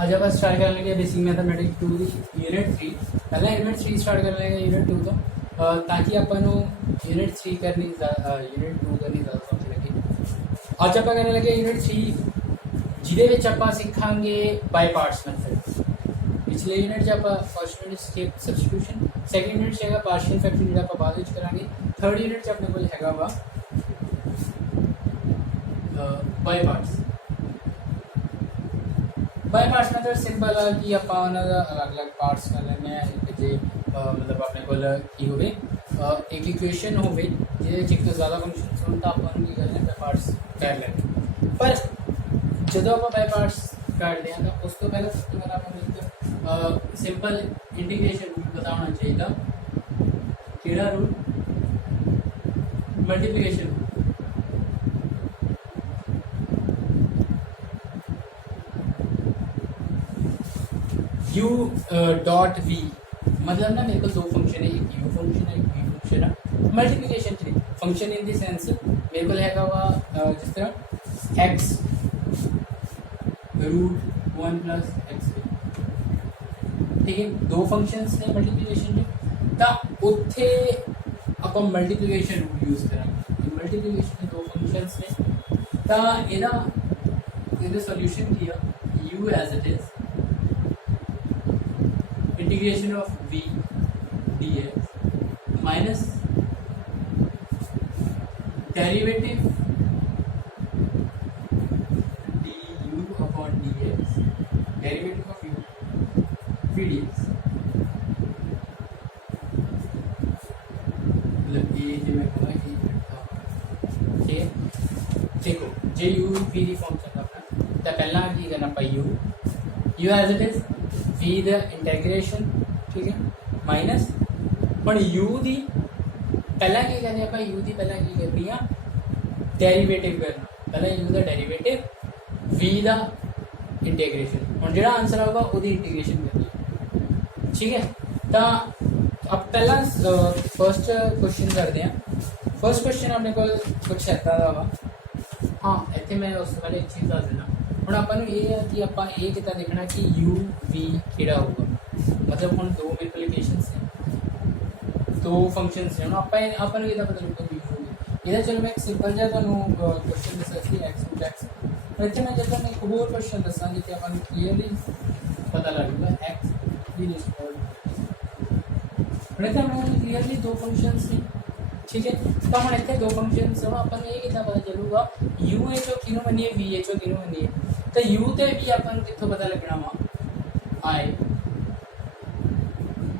आज आप स्टार्ट कर लेंगे बेसिक मैथमेटिक्स 2 ਦੀ यूनिट 3 पहला यूनिट 3 स्टार्ट कर लेंगे यूनिट 2 ਤੋਂ ਤਾਂ ਕਿ ਆਪਾਂ ਨੂੰ यूनिट 3 ਕਰਨੀ यूनिट 2 ਕਰਨੀ ਜ਼ਿਆਦਾ ਸਮਝ ਲੱਗੇ। ਅੱਜ ਆਪਾਂ ਕਰਨ ਲੱਗੇ यूनिट 3 ਜਿਹਦੇ ਵਿੱਚ ਆਪਾਂ ਸਿੱਖਾਂਗੇ ਬਾਈ ਪਾਰਟਸ ਮੈਥਡ। ਪਿਛਲੇ यूनिट 'ਚ ਆਪਾਂ first unit step substitution, second unit 'ਚ ਹੈਗਾ ਪਾਰਸ਼ੀਅਲ ਫ੍ਰੈਕਸ਼ਨ ਜਿਹੜਾ ਆਪਾਂ ਬਾਅਦ ਵਿੱਚ ਕਰਾਂਗੇ, ਥਰਡ यूनिट 'ਚ ਆਪਣੇ ਕੋਲ ਹੈਗਾ ਵਾ by parts. By parts method simple है कि आप अलग अलग पार्ट्स कर लेने एक जे मतलब अपने को की हो एक इक्वेशन हो एक तो ज़्यादा फंक्शन हो तो आप करने बाय पार्ट्स कर लेंगे। पर जो आप बाय पार्ट्स कर लिया तो उस तो पहले सबसे पहले आपको एक सिंपल इंटीग्रेशन रूल पता होना चाहिए। केड़ा rule? Multiplication rule. u dot v मतलब ना मेरे को दो फंक्शन है, एक u फंक्शन है एक v फंक्शन है। Multiplication function in the sense मेरे को हैगा वा जिस तरह x रूट 1 प्लस x, ठीक है। दो फंक्शंस ने मल्टीप्लिकेशन ता उत्थे आप मल्टीप्लिकेशन रूल यूज करांगे। मल्टीप्लिकेशन के दो फंक्शंस ने ता इहदा सॉल्यूशन किया u as it is integration of v dx minus derivative du upon dx, derivative of u v dx मतलब ये जो मैं कहूँगा कि ठीक है। देखो जे u v दी फॉर्म चलता अपना तो पहला की करना पाई u as it is v the integration, ठीक है, माइनस हम u दी पहला की करनी आप u दी पहला की करनी है डेरिवेटिव करना, पहला u दा डेरिवेटिव v दा इंटेग्रेशन हम जो आंसर आएगा वो इंटीग्रेशन करनी, ठीक है। तो अब पहला फर्स्ट क्वेश्चन करते हैं। फर्स्ट क्वेश्चन अपने को कुछ ऐसा वा हाँ इतने मैं उस पहले एक चीज़ दस देना हम अपन ये है कि आप ये कितना देखना कि u v केड़ा होगा, मतलब हम दो मल्टीप्लिकेशंस हैं, दो फंक्शंस हैं, अपन ये पता लगेगा v होगी। ये चलो मैं एक सिंपल जा क्वेश्चन दसा कि x रूट x और इतने मैं जब मैं एक और क्वेश्चन दसा जिसे अपन क्लियरली पता लगेगा x की रिस्पॉन्ड मैं क्लियरली दो फंक्शंस हैं, ठीक है। तो हम इतने दो फंक्शंस हैं अपन ये कितना पता चलूगा u है जो किनों बनी है v है जो किनों बनी है। तो u ते v अपन कितों पता लगना वा आई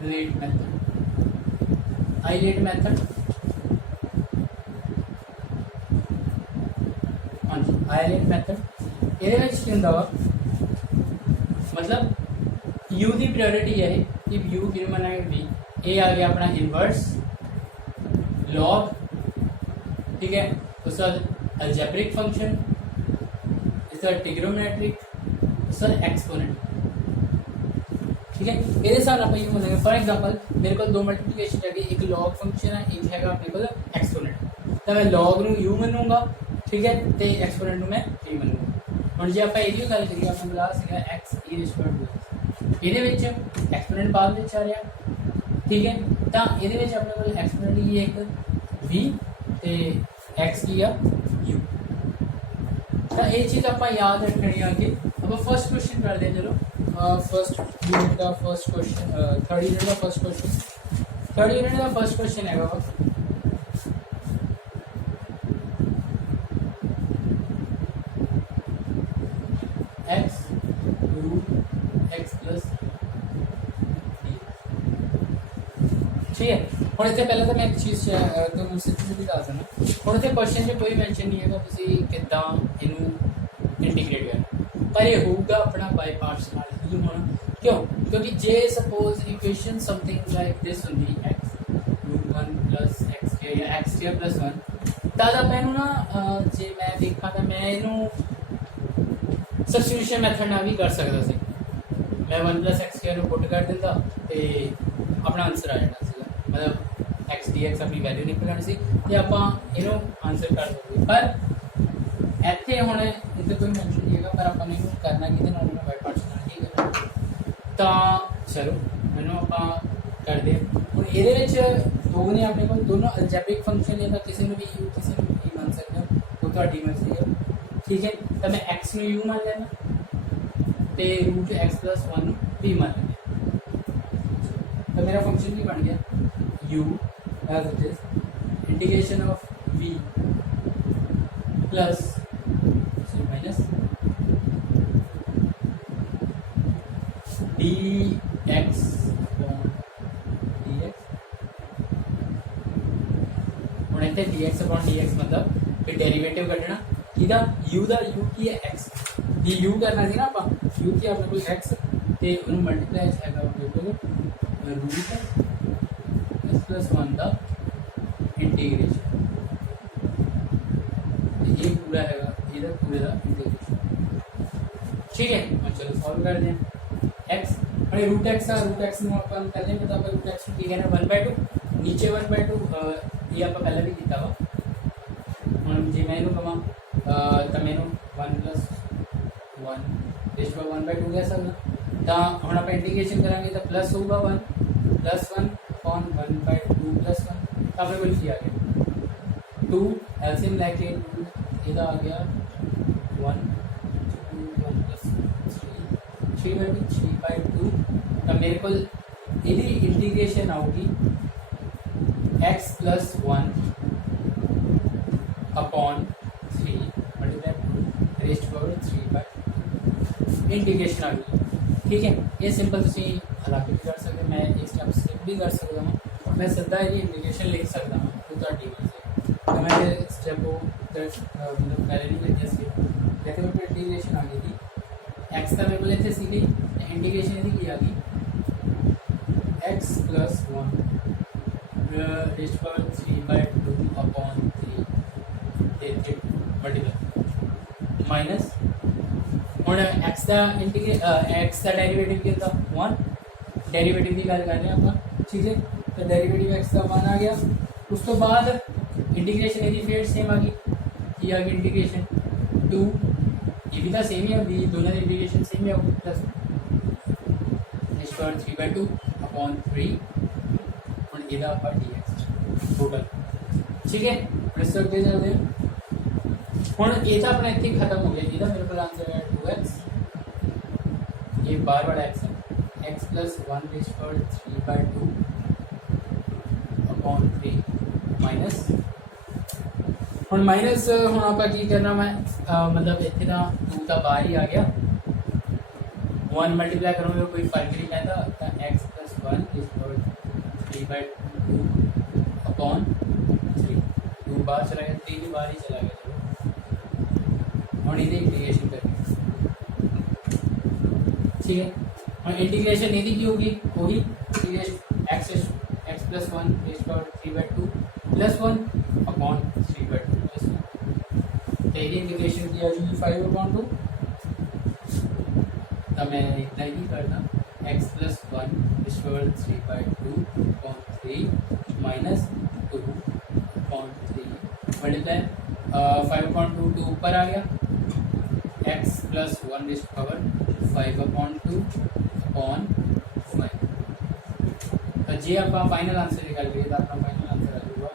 लेट मेथड हाँ जी आई लेट मेथड ये मतलब u की प्रायोरिटी है कि u किनों बना है v, ये आ गया अपना इनवर्स लॉग, ठीक है। उसके बाद अलजेब्रिक फंक्शन, इसका ट्रिग्नोमेट्रिक, इसका एक्सपोनेंट, ठीक है। ये हिसाब आप यू बनाएंगे। फॉर एग्जांपल मेरे को दो मल्टीप्लिकेशन चाहिए, एक लॉग फंक्शन है एक हैगा अपने को एक्सपोनेंट। तो मैं लॉग नू u मनूंगा, ठीक है, तो एक्सपोनेंट नू मैं v मनूंगा। और जो आप ये गल करिए अपने बुला सीगा x e रिस्पेक्ट ये एक्सपोनेंट बाद में आ रहा, ठीक है। तो ये अपने को एक्सपोनेंट ही एक v ते x की आ u। तो ये चीज़ आप याद रखनी है कि अब फर्स्ट क्वेश्चन कर दें। चलो फर्स्ट यूनिट का फर्स्ट क्वेश्चन, थर्ड यूनिट का फर्स्ट क्वेश्चन है x रूट x प्लस, ठीक है। हम इतने पहले तो मैं एक चीज़ तो सिंपल दस देना हम इतने क्वेश्चन में कोई मैंशन नहीं है कि कितना इनू इंटीग्रेट करना, पर यह होगा अपना बाय पार्ट्स ही होना। क्यों? क्योंकि जे suppose equation something like this होंगी x रूट 1 प्लस x के या x के प्लस 1 तब आप इनू ना जे मैं देखा तो मैं इनू सब्सटीट्यूशन मैथड ना भी कर सकता सी। मैं 1 प्लस x के पुट कर दिंदा तो अपना आंसर आ जाना सी, मतलब x dx अपनी वैल्यू निकल आनी सी ते आपां इनू आंसर कर सकते। पर ਇੱਥੇ ਹੁਣ ਇੱਥੇ ਕੋਈ ਮੈਂਸ਼ਨ ਨਹੀਂ ਹੈਗਾ, ਪਰ ਆਪਾਂ ਨੇ ਇਹਨੂੰ ਕਰਨਾ ਕਿਹਦੇ ਨਾਲ ਹੋਣਾ, ਬਾਈ ਪਾਰਟਸ ਨਾਲ ਹੀ ਕਰਨਾ। ਤਾਂ ਚਲੋ ਮੈਨੂੰ ਆਪਾਂ ਕਰਦੇ ਹਾਂ। ਹੁਣ ਇਹਦੇ ਵਿੱਚ ਦੋ ਨੇ ਆਪਣੇ ਕੋਲ, ਦੋਨੋਂ ਅਲਜੈਬਰਿਕ ਫੰਕਸ਼ਨ ਹੈ, ਤਾਂ ਕਿਸੇ ਨੂੰ ਵੀ ਯੂ ਕਿਸੇ ਨੂੰ ਵੀ ਮੰਨ ਸਕਦੇ ਹੋ, ਉਹ ਤੁਹਾਡੀ ਮਰਜ਼ੀ ਹੈ। ਠੀਕ ਹੈ, ਤਾਂ ਮੈਂ x ਨੂੰ u ਮੰਨ ਲੈਣਾ ਤੇ रूट x + 1 ਨੂੰ v ਮੰਨ ਲੈਣਾ। ਤਾਂ ਮੇਰਾ ਫੰਕਸ਼ਨ ਵੀ ਬਣ ਗਿਆ u as it is integration of v plus minus dx upon dx। ਹੁਣ ਇੱਥੇ dx upon dx मतलब फिर डेरिवेटिव कढ़ना किदा u ਦਾ u ਕੀ ਹੈ x ਦੀ u ਕਰਨਾ ਸੀ ਨਾ ਆਪਾਂ, u ਕੀ ਆਪਣੇ ਕੋਲ x ਤੇ ਉਹਨੂੰ ਮਲਟੀਪਲਾਈ ਹੈਗਾ ਆਪਣੇ ਕੋਲ रूट x + 1 ਦਾ इंटीग्रेशन। ये पूरा है इधर पूरे का इंटीग्रेशन। ठीक है, और चलो सॉल्व कर दें x और रूट x में अपन कर लें, मतलब रूट x की कहना 1/2 नीचे 1/2 ये आप पहले भी किया वा। हम जे मैं कमा तो मैं 1 + 1 रेस्ट 1/2 कह सकता। तो हम आप इंटीग्रेशन करांगे तो प्लस होगा 1 + 1 अपॉन 1/2 + 1 अपने को लिखिए आगे 2 एलसीएम लेके इधर आ गया 1 2 1 + 3/2। तो मेरे को यदि इंटीग्रेशन आऊगी x + 1 upon 3 multiply raised power 3/2 integration आ गई। ठीक है, ये सिंपल तुम हालांकि भी कर सकते, मैं एक स्टेप स्किप भी कर सकता हूँ, मैं सीधा ये इंटीग्रेशन लिख सकता हूँ तो तो मैं स्टेप को मतलब पहले नहीं लिखा स्किप। जैसे मेरे को इंटीग्रेशन आ गई थी x का मेरे को लेते सीखी इंटीग्रेशन यदि की आ गई x + 1 rest power 3/2 upon 3 multiply minus ਹੁਣ x ਦਾ x ਦਾ ਡੈਰੀਵੇਟਿਵ ਕੀ ਹੁੰਦਾ 1 ਡੈਰੀਵੇਟਿव ਦੀ ਗੱਲ ਕਰ ਰਹੇ ਆਪਾਂ। ਠੀਕ ਹੈ, तो डेरिवेटिव x का 1 आ गया। उस तो बाद इंटीग्रेशन यदि फिर सेम आ गई ये आ गई इंटीग्रेशन 2 ये भी था सेम ही है, भी दोनों का इंटीग्रेशन सेम ही होगा प्लस स्क्वायर 3/2 अपॉन 3 और इधर आपका dx टोटल। ठीक है, प्लस करते चलते हैं। ਹੁਣ ਇਹ ਤਾਂ ਆਪਣਾ ਇੱਥੇ ਖਤਮ ਹੋ ਗਿਆ। ਇਹਦਾ ਮੇਰੇ ਕੋਲ ਆਨਸਰ ਹੈ 2x ये बार वाला x है x + 1 rays power 3/2 upon 3 minus ਹੁਣ ਮਾਈਨਸ ਹੁਣ ਆਪਾਂ ਕੀ ਕਰਨਾ ਮੈਂ मतलब ਇੱਥੇ ਦਾ 2 ਤਾਂ ਬਾਹਰ ਹੀ ਆ ਗਿਆ 1 ਮਲਟੀਪलाई करूँगा कोई फर्क नहीं पैदा तो x + 1 रेज़ पावर 3/2 अपॉन 3 2 बाहर चला गया 3 भी बाहर ही चला गया। और इधर इंटीग्रेशन करेंगे। ठीक है, और इंटीग्रेशन यदि की होगी वही x + 1 रेज़ पावर 3/2 + 1 अपॉन 3/2 + 1 तो यदि इंटीग्रेशन किया जाएगी 5/2 तो मैं इतना ही करना x + 1 rays power 3/2 upon 3 minus 2 upon 3 multiply 5/2 2 ऊपर आ गया x + 1 रेज़ पावर 5/2 अपॉन 5 तो जी आप फाइनल आंसर निकाल लिए तो अपना फाइनल आंसर आ जाएगा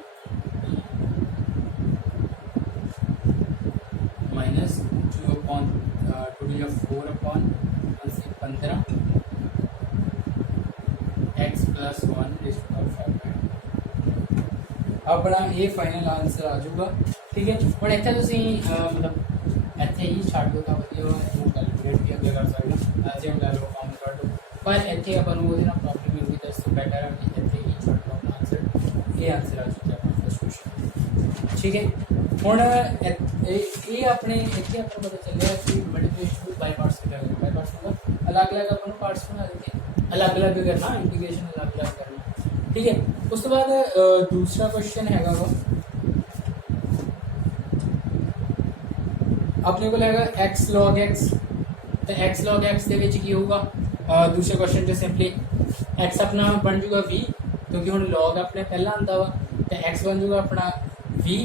-2 upon 2 4 upon 15 x + 1 rays power 5 अपना ये फाइनल आंसर आ जाऊगा। ठीक है, और इतना मतलब ਇੱਥੇ ਹੀ ਛੱਡ ਦੋ ਤਾਂ ਵਧੀਆ ਉਹ ਕੈਲਕੂਲੇਟ ਵੀ ਅੱਗੇ ਕਰ ਸਕਦੇ ਐਜ਼ ਐਮ ਲੈ ਲਓ ਕੰਮ ਕਰ ਲਓ, ਪਰ ਇੱਥੇ ਆਪਾਂ ਨੂੰ ਉਹਦੇ ਨਾਲ ਪ੍ਰੋਬਲਮ ਹੋਊਗੀ ਤਾਂ ਇਸ ਤੋਂ ਬੈਟਰ ਹੈ ਕਿ ਇੱਥੇ ਹੀ ਛੱਡ ਲਓ ਆਪਣਾ ਆਨਸਰ। ਇਹ ਆਨਸਰ ਆ ਚੁੱਕਿਆ ਆਪਣਾ ਫਸਟ ਕੁਐਸਚਨ। ਠੀਕ ਹੈ, ਹੁਣ ਇਹ ਆਪਣੇ ਇੱਥੇ ਆਪਾਂ ਪਤਾ ਚੱਲਿਆ ਕਿ ਮਲਟੀਪਲੀਕੇਸ਼ਨ ਬਾਈ ਪਾਰਟਸ ਕਰਾਂਗੇ। ਬਾਈ ਪਾਰਟਸ मतलब अलग अलग अपन पार्ट्स बना देते हैं, अलग अलग करना इंटीग्रेशन अलग अलग करना। ठीक है, उस तो बाद दूसरा क्वेश्चन हैगा वो अपने को लगेगा x log x तो x log x ਦੇ ਵਿੱਚ ਕੀ ਹੋਊਗਾ दूसरे क्वेश्चन 'ਚ सिंपली x अपना बन जूगा v क्योंकि ਹੁਣ log अपने ਪਹਿਲਾਂ ਆਂਦਾ ਵਾ ਤੇ x बन जूगा अपना v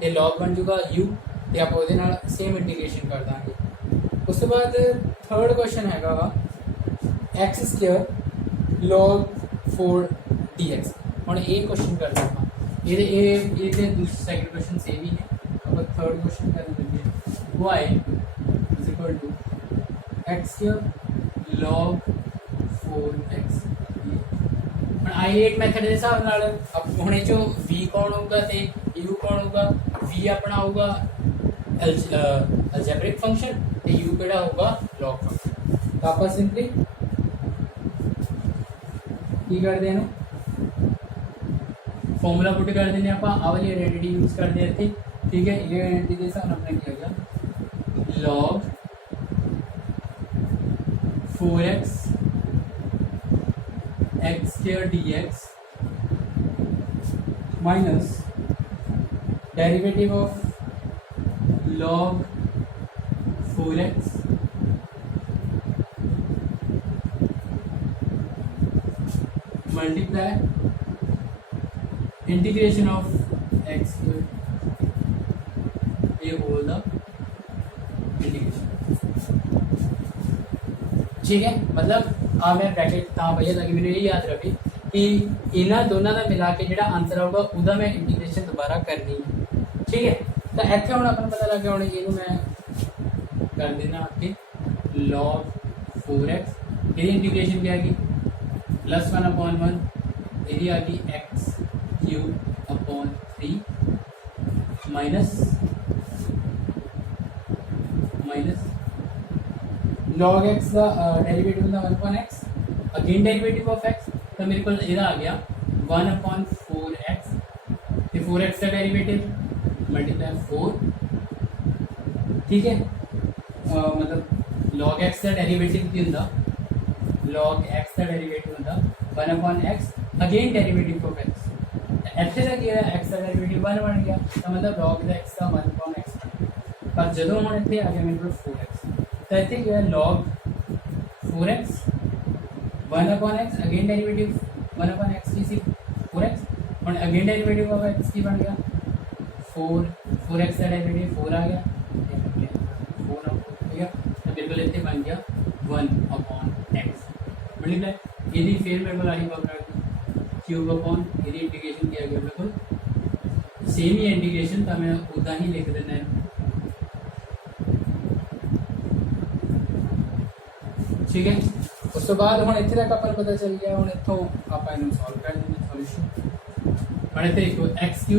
ਤੇ log बन जूगा u ਤੇ ਆਪਾਂ ਉਹਦੇ ਨਾਲ ਸੇਮ ਇੰਟੀਗ੍ਰੇਸ਼ਨ ਕਰ ਦਾਂਗੇ। ਉਸ ਤੋਂ ਬਾਅਦ ਥਰਡ ਕੁਐਸਚਨ ਹੈਗਾ ਵਾ x² log 4 dx। ਹੁਣ ਇਹ ਕੁਐਸਚਨ ਕਰਨਾ ਆਪਾਂ ਇਹਦੇ ਦੂਸਰੇ ਸੈਕਿੰਡ ਕੁਐਸਚਨ ਸੇਮ ਹੀ ਹੈ। ਆਪਾਂ थर्ड क्वेश्चन करने लगे y is equal to x² log 4x। ਹੁਣ I8 ਮੈਥਡ ਦੇ ਹਿਸਾਬ ਨਾਲ ਹੁਣ ਇਹ ਚੋਂ v ਕੌਣ ਹੋਊਗਾ ਤੇ u ਕੌਣ ਹੋਊਗਾ। v ਆਪਣਾ ਹੋਊਗਾ ਅਲਜੈਬਰਿਕ ਫੰਕਸ਼ਨ ਤੇ u ਕਿਹੜਾ ਹੋਊਗਾ log ਫੰਕਸ਼ਨ। ਤਾਂ ਆਪਾਂ ਸਿੰਪਲੀ ਕੀ ਕਰਦੇ ਹਾਂ फॉर्मूला पुट कर देने आप वाली आइडेंटिटी यूज कर दे थे। ठीक है, ये आइडेंटिटी के साथ अपने क्या गया log 4x x² dx minus derivative of log 4x multiply integration of x² ये होल द इंटीग्रेशन। ठीक है, मतलब आ मैं ब्रैकेट ता भैया ताकि मैंने ये याद रखे कि इन्हों दोनों का मिला के जो आंसर आऊगा उसका मैं इंटीग्रेशन दोबारा करनी है। ठीक है, तो इतने हम अपन पता लग गया हूँ ये मैं कर देना आपके log 4x ये इंटीग्रेशन क्या है +1/1 ये आ गई x³ माइनस log x का डेरिवेटिव था 1/x again derivative of x तो मेरे को इधर आ गया 1/4x 4x का डेरिवेटिव मल्टीप्लाई 4। ठीक है, मतलब log x का डेरिवेटिव की होंदा log x का डेरिवेटिव होंदा 1/x again derivative of x। ਇੱਥੇ ਦਾ ਕੀ ਹੈ x ਦਾ ਡੈਰੀਵੇਟਿਵ 1 ਬਣ ਗਿਆ ਤਾਂ ਮਤਲਬ log ਦਾ x ਦਾ 1/x ਪਰ ਜਦੋਂ ਹੁਣ ਇੱਥੇ ਆ ਗਿਆ ਮੇਰੇ ਕੋਲ 4x ਤਾਂ ਇੱਥੇ ਕੀ ਹੈ log 4x 1/x again derivative 1/x की सी 4x और अगेन डेरिवेटिव ऑफ x की बन गया 4x का डेरिवेटिव 4 आ गया 4 ठीक है तो बिल्कुल इतने बन गया 1/x मल्टीप्लाई यदि फिर मेरे को आई पकड़ा क्यूब अपॉन यदि इंटीग्रेशन किया गया बिल्कुल सेम ही इंटीग्रेशन तो मैं उदा ही लिख देना है। ठीक है, उस तो बाद हम इतने तक अपन पता चल गया हम इतों आप सॉल्व कर देंगे सॉल्यूशन हम इतने देखो x³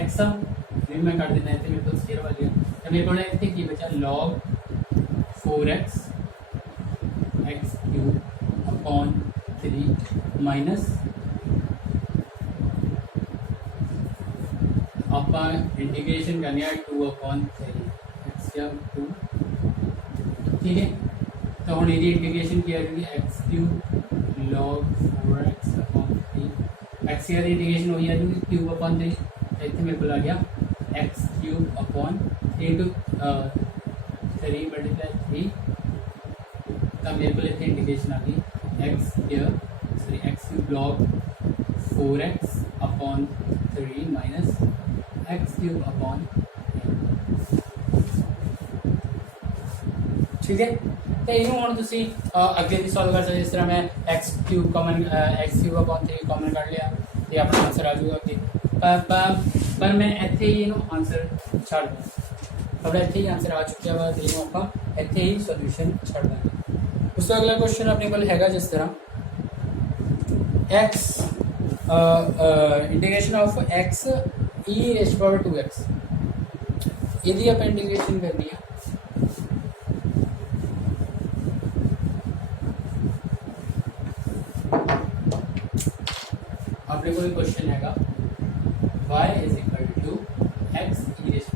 x फिर मैं कर देना इतने मेरे को स्केयर वाली तो मेरे को इतने की बचा log 4x x³ upon 3 minus आप इंटीग्रेशन करने 2/3 x³ 2। ठीक है, तो हम यदि इंटीग्रेशन किया जाएगी x³ log 4x upon 3 x की इंटीग्रेशन हो जाएगी ³/3 इतने मेरे को आ गया x³ अपॉन 3 मल्टीप्लाई 3 तब मेरे को इतने इंटीग्रेशन आ गई x³ log 4x upon 3 minus x³ upon. ठीक है, तो इनू हम तुसी अगे भी सॉल्व कर सकते जिस तरह मैं x³ common x³ upon 3 common कर लिया तो अपना आंसर आ जाऊगा अगे पर मैं इतने ही इनू आंसर छड़ दूँ अपना इतने ही आंसर आ चुका वा तो आप इतने ही सोल्यूशन छड़ देंगे। उस तो अगला क्वेश्चन अपने को है जिस तरह x integration of x e⁻²x यदि आप इंटीग्रेशन करनी है अपने कोई क्वेश्चन हैगा y is equal to x e⁻²x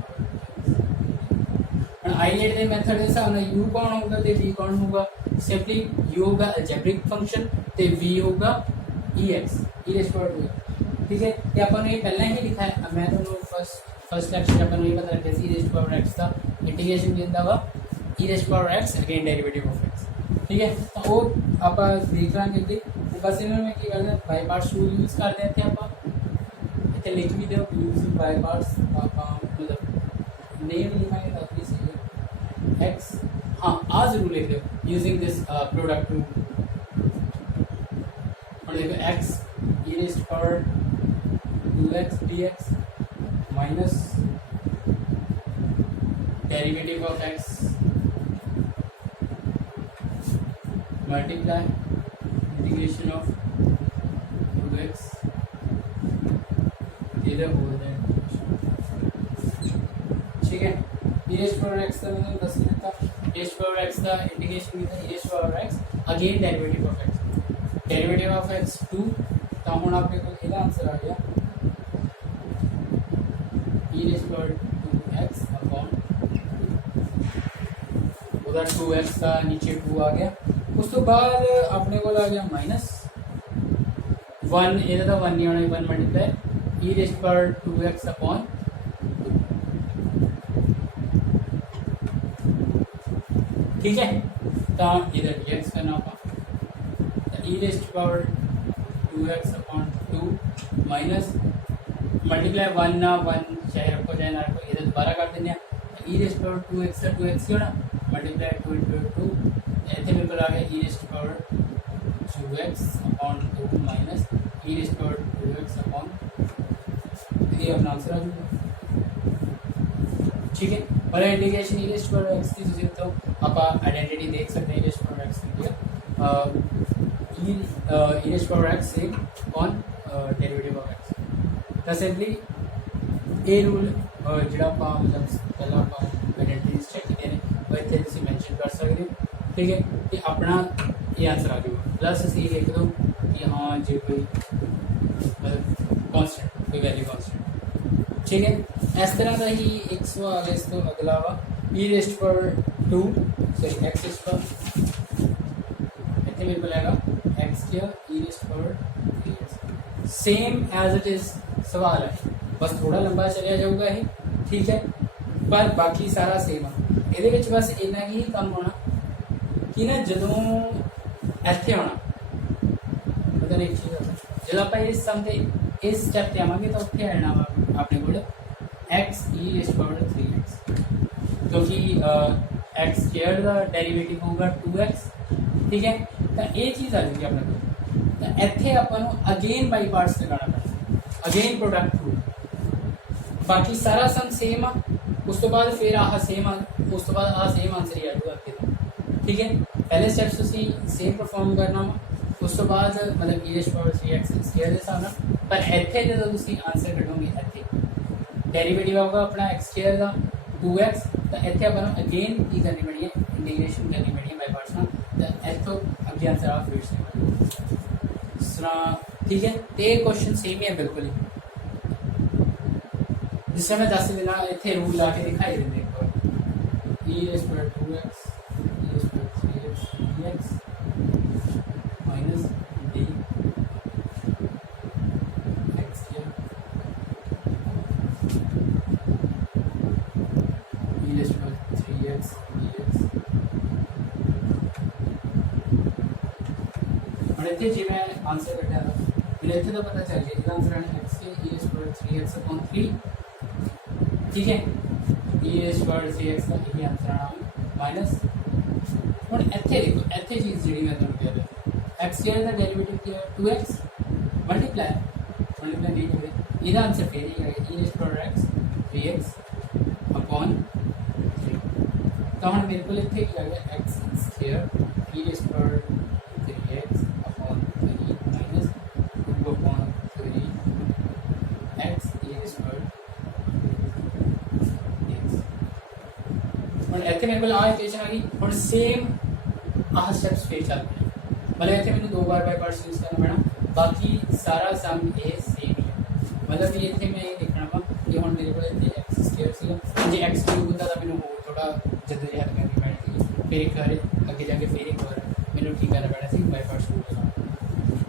I8 के मेथड के हिसाब नाल u कौन होगा तो v कौन होगा सिंपली u होगा अलजेब्रिक फंक्शन तो v होगा ex e⁻²x। ठीक है, ये अपन ये पहले ही लिखा है मैं तो फर्स्ट लेक्चर अपन ये पता लग गया e⁻² का इंटीग्रेशन कितना वा e⁻x again derivative of x। ठीक है, तो वो आप देख लेंगे कि बस इन्होंने की करना बाय पार्ट्स रूल यूज कर देते हैं आप इतने लिख भी दो यूजिंग बाय पार्ट्स आप मतलब नेम लिखाएंगे तो अपनी सही है एक्स, हाँ आ जरूर लिख दो यूजिंग दिस प्रोडक्ट रूल। और देखो x E raised power 2x dx minus derivative of x multiply integration of 2x इधर बोल दें, ठीक है। ई रेज़्ड पावर एक्स का मैंने 10 मिनट था, ई रेज़्ड पावर एक्स का इंटीग्रेशन भी था, e raised power x again derivative of x, derivative of x 2 तो हम आपके को इसका आंसर आ गया e raised power 2x upon उधर 2x का नीचे 2 आ गया, उस तो बाद अपने को आ गया माइनस 1 इधर था 1 नहीं होना 1 multiply e raised power 2x upon ठीक है। तो इधर dx करना होगा e raised power 2x upon 2 minus multiply 1 ना 1 चाहे रखो चाहे ना रखो, इधर दोबारा कर देने ई रेज़्ड पावर 2x से 2x ही होना मल्टीप्लाई 2 इंटू 2 ऐसे मेरे को आ गया e raised power 2x upon 2 minus e raised power 2x upon ये अपना आंसर आ जाएगा, ठीक है। और integration e raised power x की जरूरत तो आप आइडेंटिटी देख सकते हैं ई रेज़्ड पावर x की ई रेज़्ड पावर x से ऑन डेरिवेटिव ऑफ x तो सिंपली ये रूल ਜਿਹੜਾ ਆਪਾਂ मतलब पहला आप आइडेंटिटीज चेक कीते ने वो इतने तुम मैंशन कर सकते हो, ठीक है। कि अपना ये आंसर आ जाएगा प्लस असी लिख दो कि हाँ जो कोई मतलब कॉन्स्टेंट कोई वैल्यू कॉन्स्टेंट, ठीक है। इस तरह का ही एक सवाल है, इस तो अगला वा e raised power 2 sorry x raised power इतने मेरे को लगेगा x square e raised power 3x same as it is सवाल है, बस थोड़ा लंबा चलिया जाऊगा ये, ठीक है। पर बाकी सारा सेम है, ये बस इन्ना ही काम होना कि ना जदों इत्थे आना मतलब एक चीज़ जो आप इस सम के इस स्टेप पे आवांगे तो उत्थे आना अपने को एक्स ई रेज़्ड पावर 3x क्योंकि एक्स स्क्वायर का डेरिवेटिव होगा 2x, ठीक है। तो ये चीज़ आ जाएगी अपने को, तो इत्थे अपन अगेन बाई पार्ट्स लगाना पड़ता अगेन प्रोडक्ट रूल, बाकी सारा सम सेम आ उस तो बाद फिर आह सेम उस तो बाद आह सेम आंसर ही आएगा आपके, ठीक है। पहले स्टेप्स तुसी सेम परफॉर्म करना वा उस तो बाद मतलब ई रेज़्ड पावर 3x स्क्वायर के हिसाब नाल, पर इत्थे जो तुसी आंसर कढोगे इत्थे डेरिवेटिव होगा अपना एक्स स्क्वायर का 2x तो इत्थे अपन अगेन की करनी पड़ी है इंटीग्रेशन करनी पड़ी है बाय पार्ट्स ना, तो इत्थों अगे आंसर आ फिर से सुना, ठीक है। तो ये क्वेश्चन सेम ही है बिल्कुल ही, जिस समय 10 दिन इतने रूल ला के दिखाई देते एक बार e raised power 2x e raised power 3x dx minus d x square e raised power 3x dx और इतने जी मैं आंसर कटा था मैंने इतने तो पता चल गया इसका आंसर आना x के ई रेज़्ड पावर 3x अपॉन 3, ठीक है। ई रेज़्ड पावर 3x का ये आंसर आना माइनस और इत्थे देखो इत्थे चीज़ जी मैं तुम कह रहा एक्स स्क्वायर का डेरिवेटिव क्या है 2x मल्टीप्लाई नहीं हो गया इसका आंसर फिर ही आएगा e raised power x 3x upon 3 तो हम मेरे को इत्थे क्या आ गया x square e raised power 3x upon 3 minus 2 upon 3 x e raised power और इतने मेरे को आ इक्वेशन आ गई और सेम आह स्टेप्स फिर चलते हैं मतलब इतने मैंने 2 बार बाय पार्ट्स यूज करना पड़ा, बाकी सारा सम ये सेम ही है मतलब ये इतने मैं ये देखना पा कि हम मेरे को इतने एक्स स्क्वायर सीगा जो एक्स क्यूब होता था मैंने वो थोड़ा जद्दोजहद करनी पड़ी थी, फिर एक बार अगे जाके फिर एक बार मैंने ठीक करना पड़ा सी बाय पार्ट्स यूज करना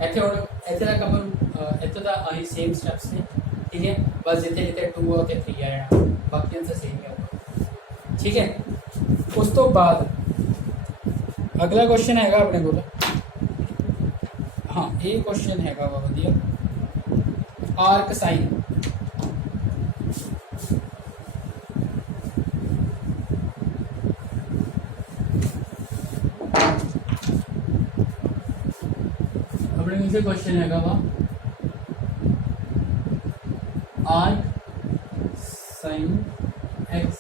इतने और इतने तक अपन इतने तक आही सेम स्टेप्स ने, ठीक है। बस जितने जितने 2 और 3 आया बाकी आंसर सेम है, ठीक है। उस तो बाद अगला क्वेश्चन हैगा अपने को हाँ ये क्वेश्चन हैगा वा वधिया आर्क साइन अकॉर्डिंग से क्वेश्चन हैगा वा arc sine X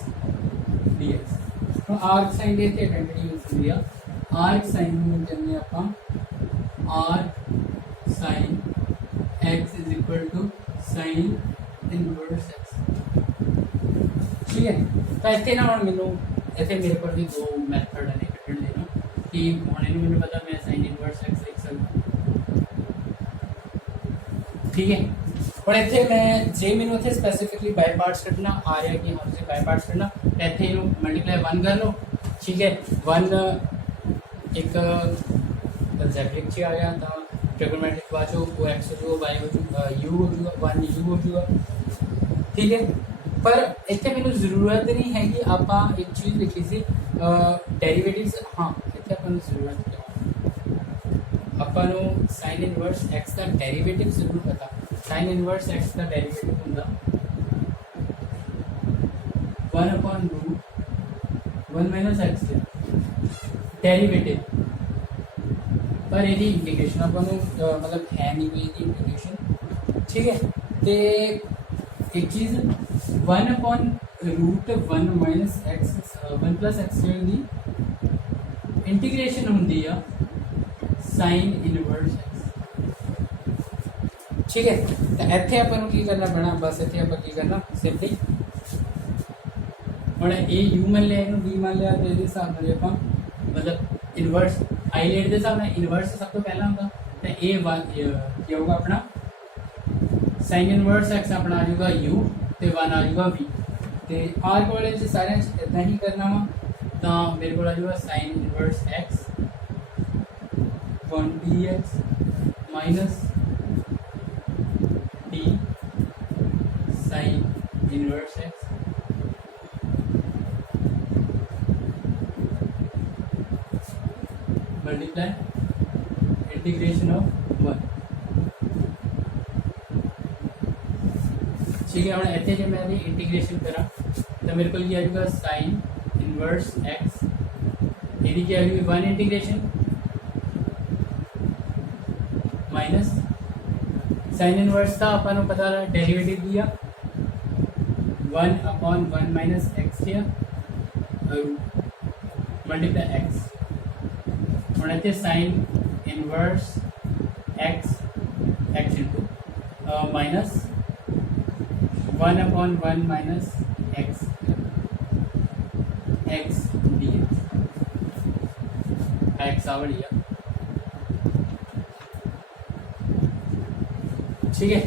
D X. तो आर्क साइन डी थे आइडेंटिटी यूज कर लिया। आर्क साइन में जमने आप arc sine X is equal to sine inverse X. ठीक है, तो इतने ना हम मैनू इतने मेरे को भी दो मैथड है कटन देना कि हूँ इन मैंने पता मैं साइन इनवर्स एक्स लिख सकता। ठीक है, और इतने मैं जे मैंने इतने स्पैसीफिकली बाय पार्ट्स कटना आ रहा कि हाँ तुम बाय पार्ट्स करना इतने मल्टीप्लाई 1 कर लो। ठीक है, 1 एक एग्जैक्टली आ गया तो ट्रिगोनोमेट्रिक बाद वो एक्स हो जाएगा, वाई हो जाएगा, यू हो जाएगा, 1 यू हो जाएगा। ठीक है, पर इतने मैंने जरूरत नहीं है कि आप एक चीज़ लिखी सी डेरिवेटिव्स। हाँ इतने अपन जरूरत क्या अपन साइन इनवर्स एक्स का डेरिवेटिव जरूर पता। साइन इनवर्स एक्स का डेरिवेटिव होगा 1/√1 माइनस एक्स डेरिवेटिव, पर यदि इंटीग्रेशन अपन मतलब है नहीं कोई इंटीग्रेशन। ठीक है, तो एक चीज़ 1/√1 माइनस एक्स 1 प्लस एक्स की इंटीग्रेशन होंगी है साइन इनवर्स एक्स। ठीक है, तो इतने अपन की करना पैना बस इतने आप की करना सिंपली हम ए यू मान लिया इन बी मान लिया तो ये हिसाब से आप मतलब इनवर्स आईलेट के हिसाब से इनवर्स सब तो पहला होगा तो ए क्या होगा अपना साइन इनवर्स एक्स अपना आ जाएगा यू तो 1 आ जाएगा वी। तो आर वाले सारे इतना ही करना वा तो मेरे को आ जाएगा sign inverse x 1 D x minus D sign inverse x multiply integration of 1। ठीक है, हम इतने जो मैंने इंटीग्रेशन करा तो मेरे को ये आ जाएगा साइन इनवर्स एक्स यदि क्या आ जाएगी 1 इंटीग्रेशन माइनस साइन इनवर्स था अपन पता रहा डेरिवेटिव दिया 1/1 माइनस एक्स किया मल्टीप्लाई एक्स और इतने sine inverse X X into minus 1/1 minus X X D X over दिया। ठीक है,